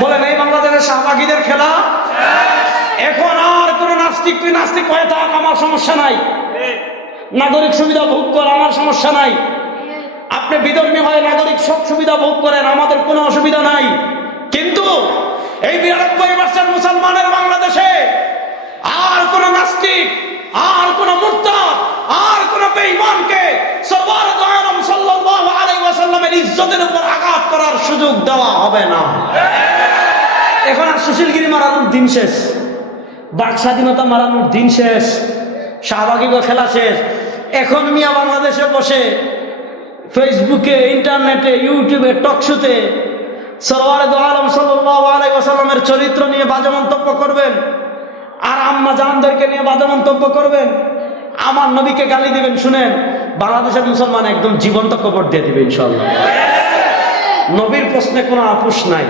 বলেন এই বাংলাদেশের শাহবাগীদের খেলা এখন আর কোন নাস্তিক তুই নাস্তিক হয়ে থাক, আমার সমস্যা নাই, নাগরিক সুবিধা ভোগ কর, আমার সমস্যা নাই, আপনি বিধর্মী হয়ে নাগরিক সব সুবিধা ভোগ করেন, আমাদের কোনো অসুবিধা নাই। কিন্তু এই 92% মুসলমানের বাংলাদেশে আর কোন নাস্তিক, আর কোন মুরতাদ, আর কোন বেঈমানকে সরওয়ার দু আলম সাল্লাল্লাহু আলাইহি ওয়াসাল্লামের ইজ্জতের উপর আঘাত করার সুযোগ দেওয়া হবে না। এখন আর সুশীলগিরি মারানোর দিন শেষ, বাক স্বাধীনতা মারানোর দিন শেষ, শাহবাগী খেলা শেষ। এখন মিয়া বাংলাদেশে বসে ফেসবুকে, ইন্টারনেটে, ইউটিউবে, টকশোতে সরওয়ার দু আলম সাল্লাল্লাহু আলাইহি ওয়াসাল্লামের চরিত্র নিয়ে বাজে মন্তব্য করবেন, আর আম্মা জানদেরকে নিয়ে বাজে মন্তব্য করবেন, আমার নবীকে গালি দিবেন। শুনেন, বাংলাদেশের মুসলমান একদম জীবন্ত কবর দিয়ে দিবে ইনশাআল্লাহ। নবীর প্রশ্নে কোনো আপোষ নাই।